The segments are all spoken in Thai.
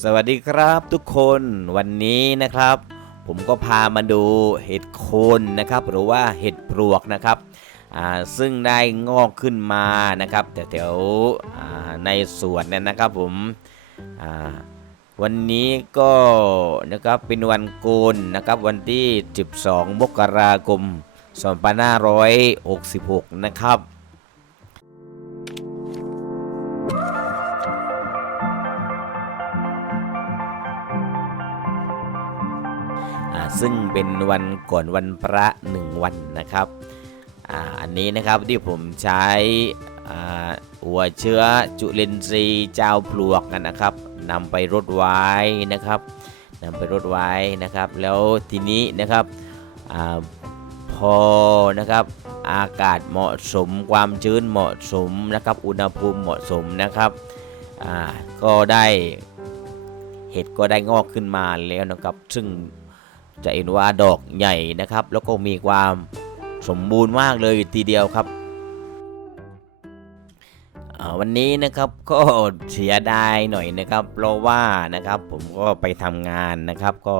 สวัสดีครับทุกคนวันนี้นะครับ ผมก็พามาดูเห็ดโคนนะครับ หรือว่าเห็ดปลวกนะครับซึ่งได้งอกขึ้นมานะครับแถวๆในสวนเนี่ยนะครับผมวันนี้ก็นะครับเป็นวันโกนนะครับวันที่ 12 มกราคม 2566 นะครับ ซึ่งเป็นวันก่อนวันพระหนึ่งวันนะครับออันนี้นะครับที่ผมใช้หัวเชื้อจุลินทรีย์เจ้าปลวกกันนะครับนำไปรดไว้นะครับนำไปรดไว้นะครับ แล้วทีนี้นะครับอพอนะครับอากาศเหมาะสมความชื้นเหมาะสมนะครับ อุณหภูมิเหมาะสมนะครับก็ได้เห็ดก็ได้งอกขึ้นมาแล้วนะครับ ซึ่ง จะเห็นว่าดอกใหญ่นะครับ แล้วก็มีความสมบูรณ์มากเลยทีเดียวครับ วันนี้นะครับก็เสียดายหน่อยนะครับเพราะว่านะครับผมก็ไปทำงานนะครับก็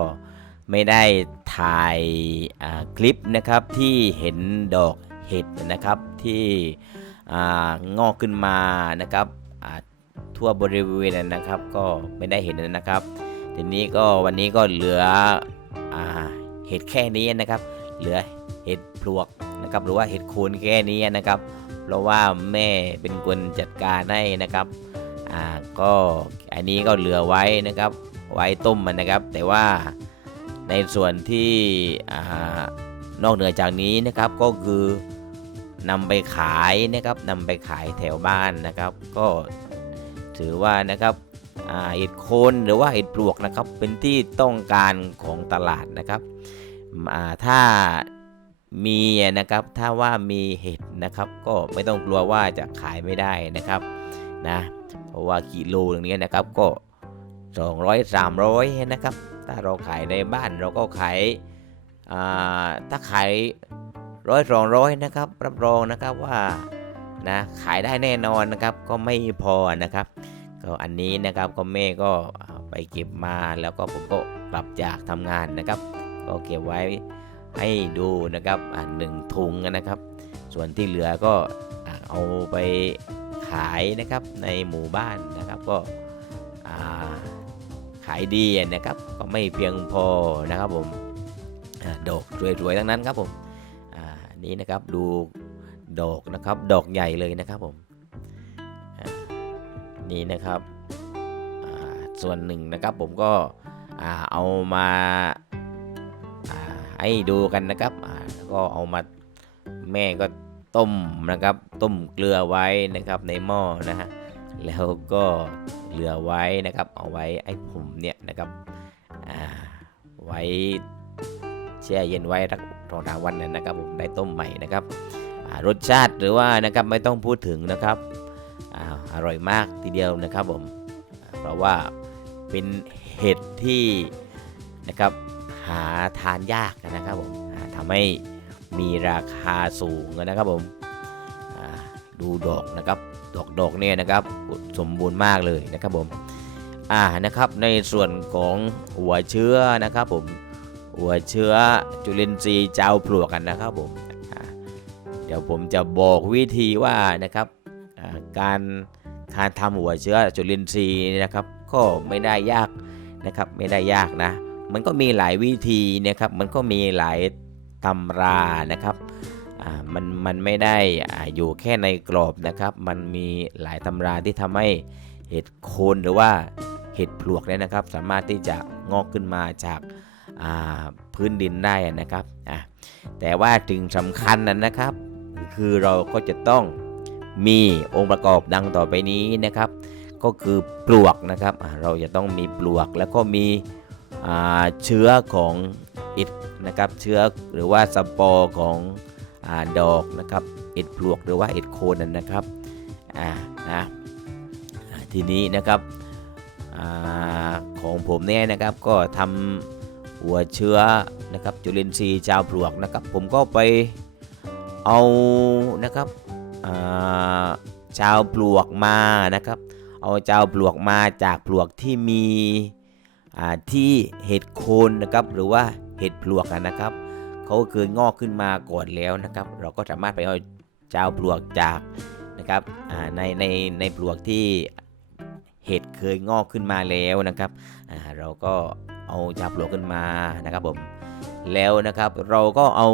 ไม่ได้ถ่ายคลิปนะครับที่เห็นดอกเห็ดนะครับที่งอกขึ้นมานะครับทั่วบริเวณนะครับ ก็ไม่ได้เห็นนะครับ ทีนี้ก็วันนี้ก็เหลือ อ่าเห็ดแค่นี้นะครับ เหลือเห็ดปลวกนะครับหรือว่าเห็ดโคนแค่นี้นะครับ เพราะว่าแม่เป็นคนจัดการให้นะครับอ่าก็อันนี้ก็เหลือไว้นะครับ ไว้ต้มมันนะครับ แต่ว่าในส่วนที่อ่านอกเหนือจากนี้นะครับก็คือนำไปขายนะครับนำไปขายแถวบ้านนะครับ ก็ถือว่านะครับ เห็ดโคนหรือว่าเห็ดปลวกนะครับ เป็นที่ต้องการของตลาดนะครับอ่าถ้ามีนะครับ ถ้าว่ามีเห็ดนะครับ ก็ไม่ต้องกลัวว่าจะขายไม่ได้นะครับนะเพราะว่ากิโลนึงเนี้นะครับก็ 200 300นะครับ ถ้าเราขายในบ้านเราก็ขายอ่าถ้าขายร้อยสองร้อยนะครับ รับรองนะครับว่านะขายได้แน่นอนนะครับก็ไม่พอนะครับ ก็อันนี้นะครับก็แม่ก็ไปเก็บมาแล้วก็ผมก็กลับจากทำงานนะครับ ก็เก็บไว้ให้ดูนะครับอ่าหนึ่งถุงนะครับ ส่วนที่เหลือก็เอาไปขายนะครับในหมู่บ้านนะครับก็ขายดีนะครับก็ไม่เพียงพอนะครับผมอดอกสวยๆทั้งนั้นครับผมอ่านี่นะครับดูดอกนะครับดอกใหญ่เลยนะครับผม นี่นะครับส่วนหนึ่งนะครับผมก็เอามาให้ดูกันนะครับก็เอามาแม่ก็ต้มนะครับ ต้มเกลือไว้นะครับในหม้อนะฮะแล้วก็เหลือไว้นะครับ เอาไว้ให้ผมเนี่ยนะครับไว้แช่เย็นไว้รักรองดาวันนั้นนะครับผมได้ต้มใหม่นะครับรสชาติหรือว่านะครับไม่ต้องพูดถึงนะครับ อร่อยมากทีเดียวนะครับผม เพราะว่าเป็นเห็ดที่นะครับหาทานยากนะครับผมทำให้มีราคาสูงนะครับผมดูดอกนะครับดอกดอกเนี่ยนะครับสมบูรณ์มากเลยนะครับผมอ่านะครับในส่วนของหัวเชื้อนะครับผมหัวเชื้อจุลินทรีย์เจ้าปลวกกันนะครับผมเดี๋ยวผมจะบอกวิธีว่านะครับ การการทำหัวเชื้อจุลินทรีย์นะครับ ก็ไม่ได้ยากนะครับไม่ได้ยากนะ มันก็มีหลายวิธีนะครับ มันก็มีหลายตำรานะครับมันมันไม่ได้อ่าอยู่แค่ในกรอบนะครับ มันมีหลายตำราที่ทำให้เห็ดโคนหรือว่าเห็ดปลวกเนี่ยนะครับ สามารถที่จะงอกขึ้นมาจากาพื้นดินได้นะครับแต่ว่าถึงสำคัญนั้นนะครับ คือเราก็จะต้อง มีองค์ประกอบดังต่อไปนี้นะครับ ก็คือปลวกนะครับเราจะต้องมีปลวกแล้วก็มีเชื้อของอิฐนะครับเชื้อหรือว่าสปอร์ของอดอกนะครับอิฐปลวกหรือว่าอิฐโคนนะครับอ่านะทีนี้นะครับอของผมเนี่ยนะครับก็ทำหัวเชื้อนะครับจุลินทรีย์ชาวปลวกนะครับ ผมก็ไปเอานะครับ ชาวปลวกมานะครับ เอาเจ้าปลวกมาจากปลวกที่มีที่เห็ดโคนนะครับ หรือว่าเห็ดปลวกนะครับเขาเคยงอกขึ้นมาก่อนแล้วนะครับ เราก็สามารถไปเอาเจ้าปลวกจากนะครับในในในปลวกที่เห็ดเคยงอกขึ้นมาแล้วนะครับเราก็เอาเจ้าปลวกขึ้นมานะครับผมแล้วนะครับเราก็เอา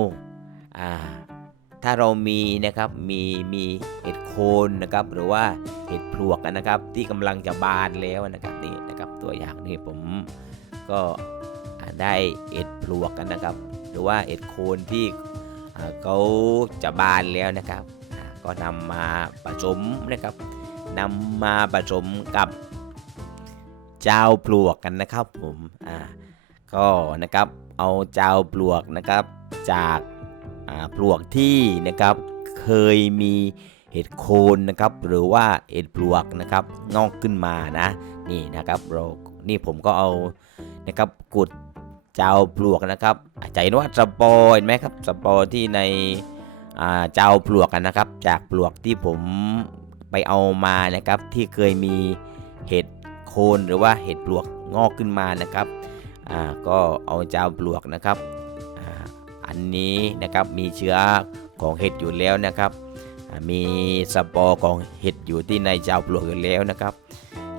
ถ้าเรามีนะครับมีมีเห็ดโคนนะครับหรือว่าเห็ดปลวกนะครับที่กำลังจะบานแล้วนะครับนี่นะครับตัวอย่างนี่ผมก็ได้เห็ดปลวกกันนะครับ หรือว่าเห็ดโคนที่เขาจะบานแล้วนะครับ ก็นำมาผสมนะครับนำมาผสมกับเจ้าปลวกกันนะครับผมอ่าก็นะครับเอาเจ้าปลวกนะครับจาก ปลวกที่นะครับเคยมีเห็ดโคนนะครับ หรือว่าเห็ดปลวกนะครับงอกขึ้นมานะนี่นะครับเรานี่ผมก็เอานะครับกุดเจ้าปลวกนะครับอาจะเห็นว่าสปอร์เห็นไหมครับสปอที่ในเจ้าปลวกกันนะครับ จากปลวกที่ผมไปเอามานะครับที่เคยมีเห็ดโคนหรือว่าเห็ดปลวกงอกขึ้นมานะครับอ่าก็เอาเจ้าปลวกนะครับ อันนี้นะครับมีเชื้อของเห็ดอยู่แล้วนะครับ มีสปอร์ของเห็ดอยู่ที่ในเจ้าปลวกอยู่แล้วนะครับ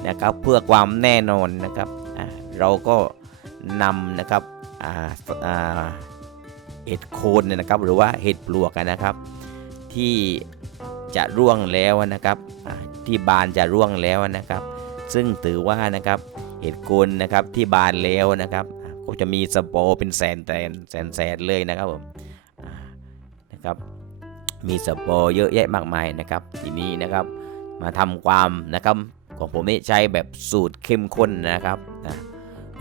นะครับ เพื่อความแน่นอนนะครับเราก็นำนะครับเห็ดโคนนะครับหรือว่าเห็ดปลวกนะครับ ที่จะร่วงแล้วนะครับที่บานจะร่วงแล้วนะครับ ซึ่งถือว่านะครับเห็ดโคนนะครับที่บานแล้วนะครับ ก็จะมีสปอเป็นแสนแสนแสนแสนเลยนะครับผมนะครับ มีสปอเยอะแยะมากมายนะครับ ทีนี้นะครับมาทำความนะครับของผมนี่ใช้แบบสูตรเข้มข้นนะครับนะ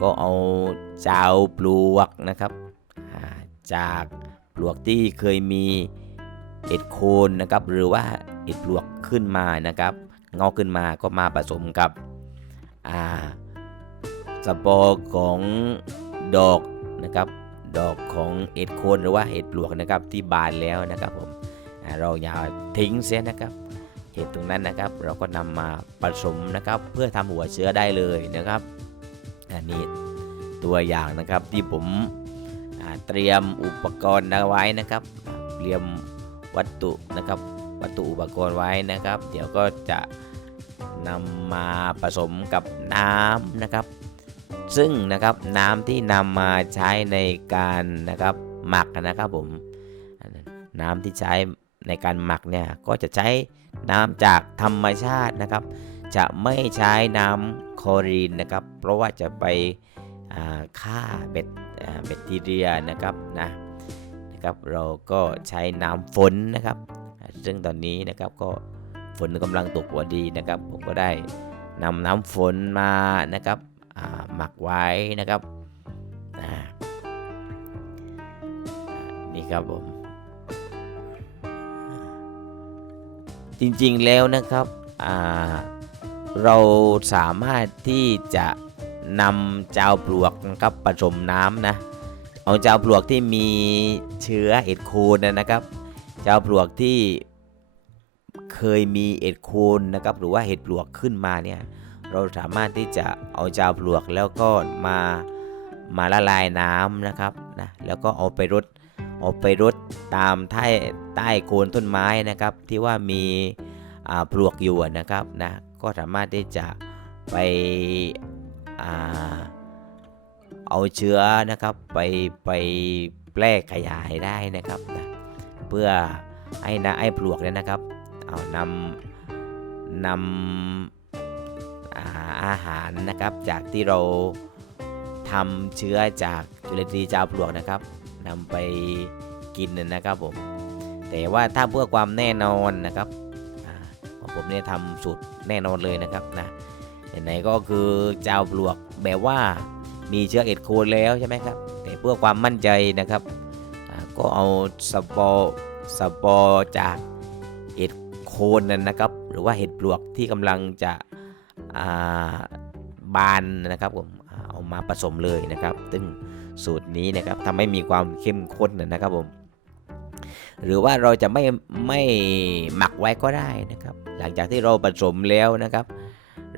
ก็เอาจ้าปลวกนะครับ จากปลวกที่เคยมีเอ็ดโคนนะครับ หรือว่าเอ็ดปลวกขึ้นมานะครับงอกขึ้นมาก็มาผสมกับอ่าสปอร์ของ ดอกนะครับ ดอกของเห็ดโคนหรือว่าเห็ดปลวกนะครับที่บานแล้วนะครับผมเราอย่าทิ้งเสียนะครับ เห็ดตรงนั้นนะครับ เราก็นำมาผสมนะครับ เพื่อทำหัวเชื้อได้เลยนะครับอันนี้ตัวอย่างนะครับที่ผมเตรียมอุปกรณ์เอาไว้นะครับ เตรียมวัตถุนะครับ วัตถุอุปกรณ์ไว้นะครับ เดี๋ยวก็จะนำมาผสมกับน้ำนะครับ ซึ่งนะครับน้ำที่นำมาใช้ในการนะครับหมักนะครับผมน้ำที่ใช้ในการหมักเนี่ยก็จะใช้น้ำจากธรรมชาตินะครับ จะไม่ใช้น้ำคลอรีนนะครับ เพราะว่าจะไปฆ่าแบคอ่าแบคทีเรียนะครับนะนะครับ เราก็ใช้น้ำฝนนะครับ ซึ่งตอนนี้นะครับก็ฝนกำลังตกพอดีนะครับ ผมก็ได้นำน้ำฝนมานะครับ หมักไว้นะครับนี่ครับผมจริงๆแล้วนะครับเราสามารถที่จะนำเจ้าปลวกนะครับผสมน้ำนะเอาเจ้าปลวกที่มีเชื้อเห็ดโคนนะครับ เจ้าปลวกที่เคยมีเห็ดโคนนะครับหรือว่าเห็ดปลวกขึ้นมาเนี่ย เราสามารถที่จะเอาจ้าปลวกแล้วก็มามาละลายน้ำนะครับนะแล้วก็เอาไปรดเอาไปรดตามใต้ใต้โคนต้นไม้นะครับ ที่ว่ามีปลวกอยู่นะครับนะก็สามารถที่จะไปอเอาเชื้อนะครับไปไปแพร่ขยายได้นะครับนะเพื่อให้นะไอ้ปลวกเนี่ยนะครับเอานำนำ อาหารนะครับ จากที่เราทำเชื้อจากจุลินทรีย์เจ้าปลวกนะครับนำไปกินนะครับผมแต่ว่าถ้าเพื่อความแน่นอนนะครับของผมเนี่ยทำสูตรแน่นอนเลยนะครับนะไหนก็คือเจ้าปลวกแบบว่ามีเชื้อเอ็ดโคนแล้วใช่ไหมครับ แต่เพื่อความมั่นใจนะครับก็เอาสปอร์สปอร์จากเห็ดโคนนั่นนะครับ หรือว่าเห็ดปลวกที่กำลังจะ บานนะครับผมเอามาผสมเลยนะครับ ซึ่งสูตรนี้นะครับทำให้มีความเข้มข้นนะครับผมหรือว่าเราจะไม่ไม่หมักไว้ก็ได้นะครับ หลังจากที่เราผสมแล้วนะครับ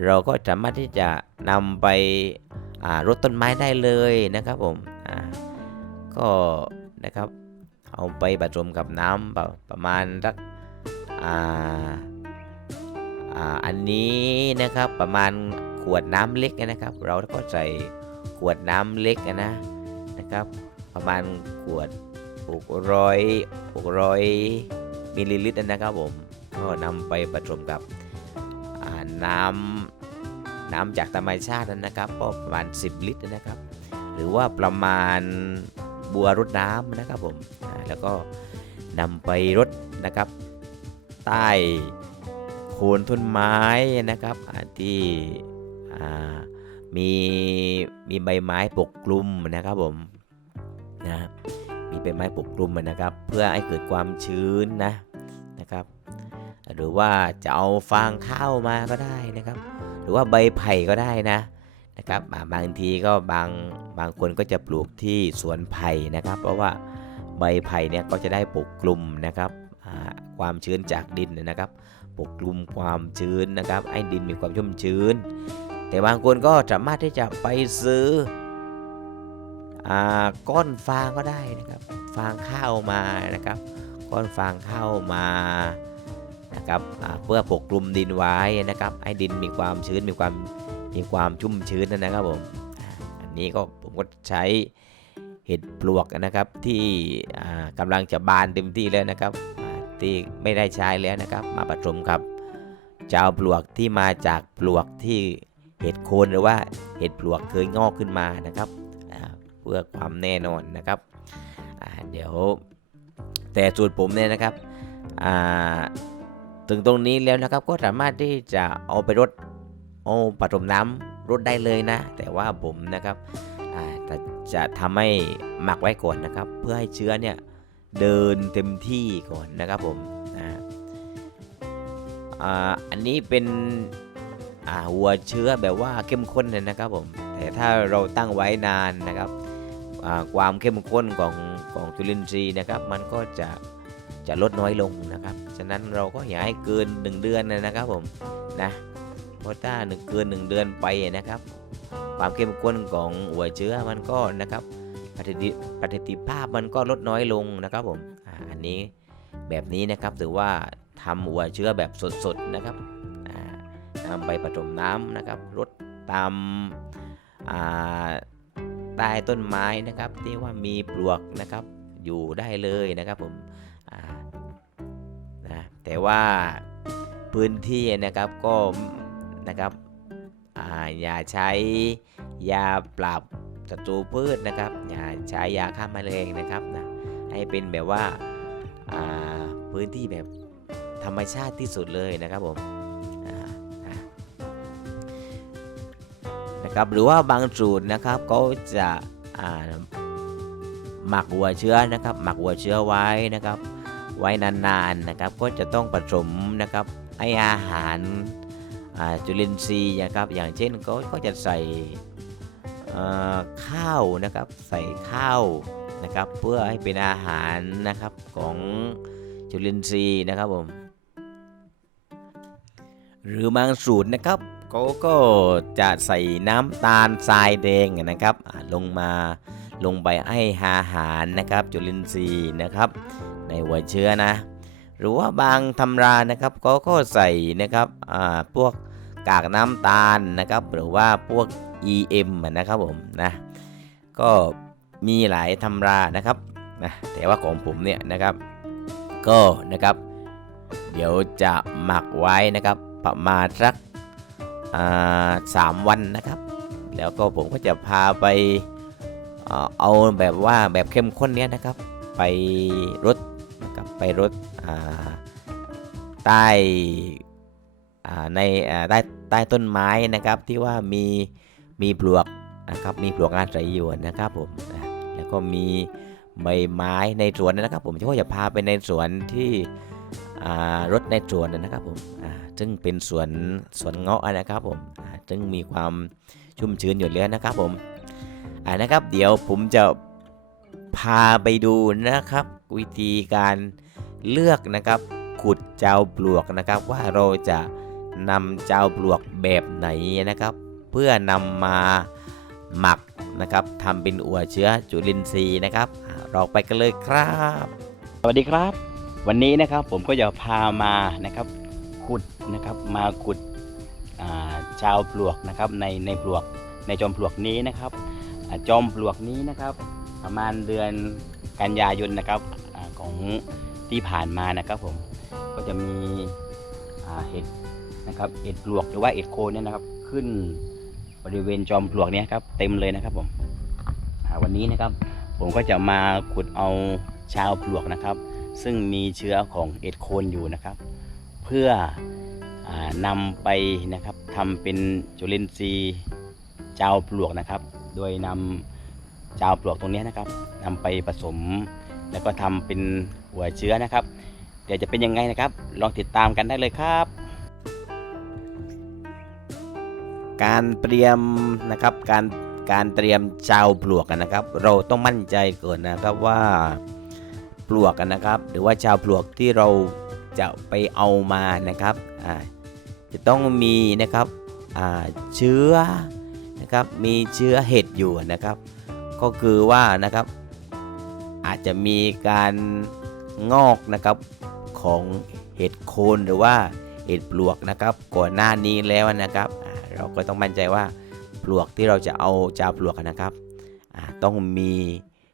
เราก็สามารถที่จะนำไปรดต้นไม้ได้เลยนะครับผมก็นะครับเอาไปผสมกับน้ำประประมาณสักอ่า อันนี้นะครับประมาณขวดน้ำเล็กนะครับ เราก็ใส่ขวดน้ำเล็กนะนะครับ ประมาณขวด 600 600มิลลิลิตรนะครับผมก็นำไปผสมกับอ่าน้ำน้ำจากธรรมชาตินะครับก็ประมาณ 10 ลิตรนะครับ หรือว่าประมาณบัวรดน้ำนะครับผมแล้วก็นำไปรดนะครับ ใต้ คนต้นไม้นะครับที่มีมีใบไม้ปกคลุมนะครับผมนะมีใบไม้ปกคลุมนะครับ เพื่อให้เกิดความชื้นนะนะครับ หรือว่าจะเอาฟางข้าวมาก็ได้นะครับ หรือว่าใบไผ่ก็ได้นะนะครับบางทีก็บางบางคนก็จะปลูกที่สวนไผ่นะครับ เพราะว่าใบไผ่เนี่ยก็จะได้ปกคลุมนะครับความชื้นจากดินนะครับ ปกคลุมความชื้นนะครับให้ดินมีความชุ่มชื้น แต่บางคนก็สามารถที่จะไปซื้ออก้อนฟางก็ได้นะครับฟางข้าวมานะครับ ก้อนฟางข้าวมานะครับเพื่อปกคลุมดินไว้นะครับให้ดินมีความชื้นมีความมีความชุ่มชื้นนะครับผมอันนี้ก็ผมก็ใช้เห็ดปลวกนะครับที่อ่ากำลังจะบานเต็มที่แล้วนะครับ ที่ไม่ได้ใช้แล้วนะครับ มาผสมกับเจ้าปลวกที่มาจากปลวกที่เห็ดโคนหรือว่าเห็ดปลวกเคยงอกขึ้นมานะครับเพื่อความแน่นอนนะครับเดี๋ยวแต่สูตรผมเนี่ยนะครับถึงตรงนี้แล้วนะครับก็สามารถที่จะเอาไปรดเอาผสมน้ำรดได้เลยนะ แต่ว่าผมนะครับจะทำให้หมักไว้ก่อนนะครับ เพื่อให้เชื้อเนี่ย เดินเต็มที่ก่อนนะครับผมอ่าอ่าอันนี้เป็นอ่าหัวเชื้อแบบว่าเข้มข้นเลยนะครับผมแต่ถ้าเราตั้งไว้นานนะครับความเข้มข้นของของจุลินทรีย์นะครับ มันก็จะจะลดน้อยลงนะครับ ฉะนั้นเราก็อย่าให้เกิน 1 เดือนนะครับผมนะเพราะถ้าหนึ่งเกิน 1 เดือนไปนะครับ ความเข้มข้นของหัวเชื้อมันก็นะครับ ประสิทธิประสิทธิภาพมันก็ลดน้อยลงนะครับผมออันนี้แบบนี้นะครับถือว่าทำหัวเชื้อแบบสดๆนะครับอ่านำไปผสมน้ำนะครับรดตามใต้ต้นไม้นะครับที่ว่ามีปลวกนะครับอยู่ได้เลยนะครับผมนะแต่ว่าพื้นที่นะครับก็นะครับอย่าใช้ยาปราบ ศัตรูพืชนะครับอย่าใช้ยาฆ่าแมลงนะครับนะให้เป็นแบบว่าาพื้นที่แบบธรรมชาติที่สุดเลยนะครับผมนะครับหรือว่าบางสูตรนะครับก็จะหมักหัวเชื้อนะครับ หมักหัวเชื้อไว้นะครับ ไว้นานๆนะครับ ก็จะต้องผสมนะครับให้อาหารจุลินทรีย์นะครับ อย่างเช่นก็ก็จะใส่ ข้าวนะครับใส่ข้าวนะครับเพื่อให้เป็นอาหารนะครับของจุลินทรีย์นะครับผมหรือบางสูตรนะครับเขาก็จะใส่น้ำตาลทรายแดงนะครับลงมาลงไปให้อาหารนะครับจุลินทรีย์นะครับ ในหัวเชื้อนะ หรือว่าบางตำรานะครับเขาก็ใส่นะครับพวก กากน้ำตาลนะครับหรือว่าพวก EM นะครับผมนะก็มีหลายตำรานะครับนะแต่ว่าของผมเนี่ยนะครับ ก็นะครับ เดี๋ยวจะหมักไว้นะครับประมาณสักสามวันนะครับ แล้วก็ผมก็จะพาไปเอาแบบว่าแบบเข้มข้นเนี้ยนะครับ ไปรดนะครับไปรดใต้ ในใต้ใต้ต้นไม้นะครับที่ว่ามีมีปลวกนะครับมีปลวกอาศัยอยู่นะครับผมแล้วก็มีใบไม้ในสวนนะครับ ผมก็จะพาไปในสวนที่รถในสวนนะครับผมซึ่งเป็นสวนสวนเงาะนะครับผมซึ่งมีความชุ่มชื้นอยู่แล้วนะครับผมนะครับเดี๋ยวผมจะพาไปดูนะครับ วิธีการเลือกนะครับขุดเจ้าปลวกนะครับว่าเราจะ นำเจ้าปลวกแบบไหนนะครับ เพื่อนำมาหมักนะครับทำเป็นอัวเชื้อจุลินทรีย์นะครับเราไปกันเลยครับ สวัสดีครับ วันนี้นะครับผมก็จะพามานะครับขุดนะครับมาขุดชาวปลวกนะครับในในปลวกในจอมปลวกนี้นะครับจอมปลวกนี้นะครับ ประมาณเดือนกันยายนนะครับอของที่ผ่านมานะครับผมก็จะมีเห็ด นะครับเห็ดปลวกหรือว่าเห็ดโคนเนี่ยนะครับ ขึ้นบริเวณจอมปลวกเนี้ครับเต็มเลยนะครับผมวันนี้นะครับ ผมก็จะมาขุดเอาชาวปลวกนะครับ ซึ่งมีเชื้อของเอ็ดโคนอยู่นะครับ เพื่ออนำไปนะครับทำเป็นจุลินทรีย์เจ้าปลวกนะครับ โดยนำเจ้าปลวกตรงนี้นะครับนำไปผสมแล้วก็ทำเป็นหัวเชื้อนะครับ เดี๋ยวจะเป็นยังไงนะครับ ลองติดตามกันได้เลยครับ การเตรียมนะครับการการเตรียมเจ้าปลวกกันนะครับ เราต้องมั่นใจก่อนนะครับว่าปลวกกันนะครับ หรือว่าเจ้าปลวกที่เราจะไปเอามานะครับจะต้องมีนะครับเชื้อนะครับมีเชื้อเห็ดอยู่นะครับ ก็คือว่านะครับ อาจจะมีการงอกนะครับของเห็ดโคนหรือว่าเห็ดปลวกนะครับ ก่อนหน้านี้แล้วนะครับ เราก็ต้องมั่นใจว่าปลวกที่เราจะเอาจาปลวกนะครับต้องมี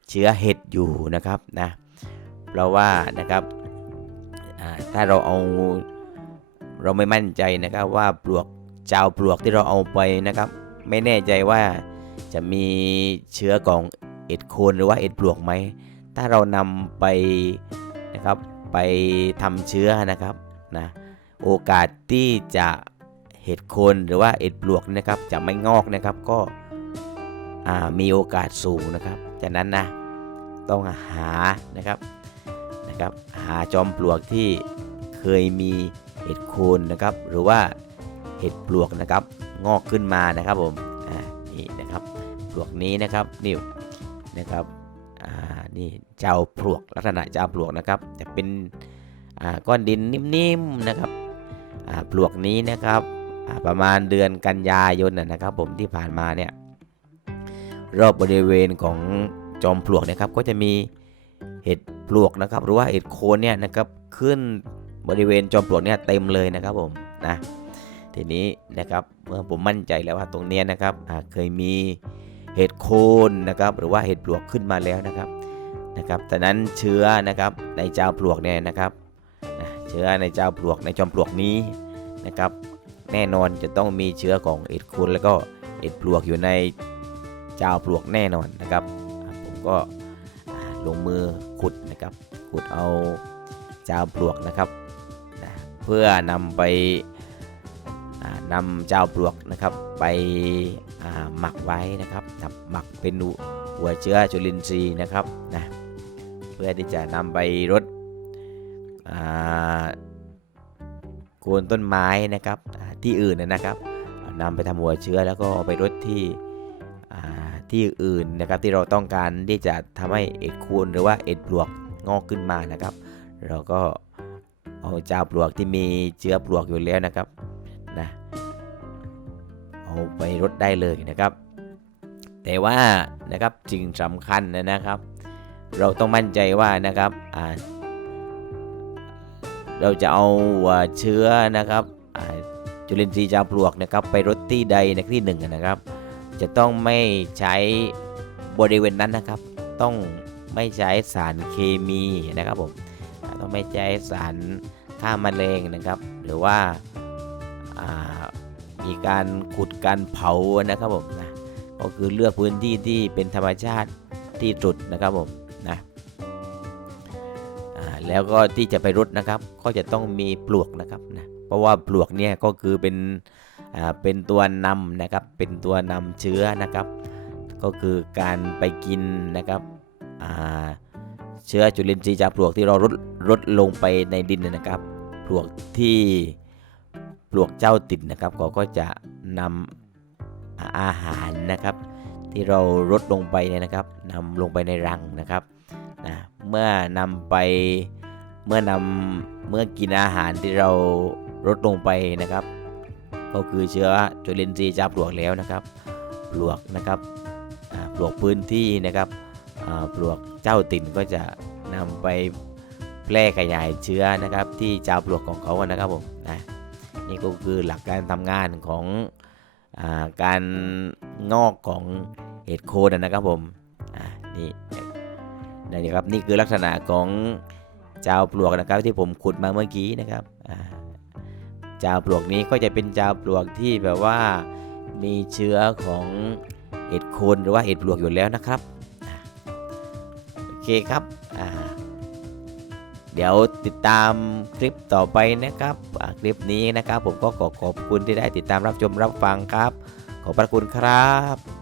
เชื้อเห็ดอยู่นะครับนะเพราะว่านะครับถ้าเราเอาเราไม่มั่นใจนะครับว่าปลวกเจ้าปลวกที่เราเอาไปนะครับ ไม่แน่ใจว่าจะมีเชื้อของเอ็ดโคนหรือว่าเอ็ดปลวกไหมถ้าเรานำไปนะครับไปทำเชื้อนะครับนะโอกาสที่จะ เห็ดโคนหรือว่าเอ็ดปลวกนะครับจะไม่งอกนะครับก็มีโอกาสสูงนะครับจากนั้นนะต้องหานะครับนะครับ หาจอมปลวกที่เคยมีเห็ดโคนนะครับ หรือว่าเห็ดปลวกนะครับงอกขึ้นมานะครับผมนี่นะครับปลวกนี้นะครับนี่นะครับนี่เจ้าปลวกลักษณะเจ้าปลวกนะครับ จะเป็นก้อนดินนิ่มๆนะครับปลวกนี้นะครับ ประมาณเดือนกันยายนนะครับ ผมที่ผ่านมาเนี่ยรอบบริเวณของจอมปลวกนะครับ ก็จะมีเห็ดปลวกนะครับ หรือว่าเห็ดโคนเนี่ยนะครับขึ้นบริเวณจอมปลวกเนี่ยเต็มเลยนะครับผมนะทีนี้นะครับเมื่อผมมั่นใจแล้วว่าตรงเนี้ยนะครับเคยมีเห็ดโคนนะครับ หรือว่าเห็ดปลวกขึ้นมาแล้วนะครับนะครับแต่นั้นเชื้อนะครับในจ้าปลวกเนี่ยนะครับเชื้อในจ้าปลวกในจอมปลวกนี้นะครับ แน่นอนจะต้องมีเชื้อของเห็ดโคนแล้วก็เห็ดปลวกอยู่ในเจ้าปลวกแน่นอนนะครับ ผมก็ลงมือขุดนะครับ ขุดเอาเจ้าปลวกนะครับนะเพื่อนำไปนำเจ้าปลวกนะครับไปหมักไว้นะครับหมักเป็นหัวเชื้อจุลินทรีย์นะครับนะเพื่อที่จะนำไปรดอ่า คนต้นไม้นะครับที่อื่นนะครับเอานำไปทำหัวเชื้อแล้วก็เอาไปรดที่ที่อื่นนะครับที่เราต้องการที่จะทำให้เอ็ดโคนหรือว่าเอ็ดปลวกงอกขึ้นมานะครับ เราก็เอาเจ้าปลวกที่มีเชื้อปลวกอยู่แล้วนะครับนะเอาไปรดได้เลยนะครับ แต่ว่านะครับสิ่งสำคัญนะนะครับ เราต้องมั่นใจว่านะครับ เราจะเอาเชื้อนะครับจุลินทรีย์จากปลวกนะครับไปรดที่ใดในที่หนึ่งนะครับ จะต้องไม่ใช้บริเวณนั้นนะครับ ต้องไม่ใช้สารเคมีนะครับผมต้องไม่ใช้สารฆ่าแมลงนะครับ หรือว่าามีการขุดการเผานะครับผมนะก็คือเลือกพื้นที่ที่เป็นธรรมชาติที่สุดนะครับผม แล้วก็ที่จะไปรดนะครับ ก็จะต้องมีปลวกนะครับนะเพราะว่าปลวกเนี่ยก็คือเป็นเป็นตัวนำนะครับ เป็นตัวนำเชื้อนะครับ ก็คือการไปกินนะครับเชื้อจุลินทรีย์จากปลวกที่เรารดรดลงไปในดินนะครับ ปลวกที่ปลวกเจ้าติดนะครับเขาก็จะนำอาอาหารนะครับ ที่เรารดลงไปเนี่ยนะครับนำลงไปในรังนะครับนะเมื่อนำไป เมื่อนำเมื่อกินอาหารที่เรารดลงไปนะครับ ก็คือเชื้อจุลินทรีย์จากปลวกแล้วนะครับ ปลวกนะครับปลวกพื้นที่นะครับปลวกเจ้าถิ่นก็จะนำไปแพร่ขยายเชื้อนะครับ ที่จ้าปลวกของเขานะครับผมนะนี่ก็คือหลักการทำงานของอการงอกของเห็ดโคนนะครับผมนี่นี่ครับนี่คือลักษณะของ จ้าปลวกนะครับที่ผมขุดมาเมื่อกี้นะครับอ่าเจ้าปลวกนี้ก็จะเป็นเจ้าปลวกที่แบบว่ามีเชื้อของเห็ดโคนหรือว่าเห็ดปลวกอยู่แล้วนะครับโอเคครับเดี๋ยวติดตามคลิปต่อไปนะครับคลิปนี้นะครับ ผมก็ขอขอบคุณที่ได้ติดตามรับชมรับฟังครับ ขอบพระคุณครับ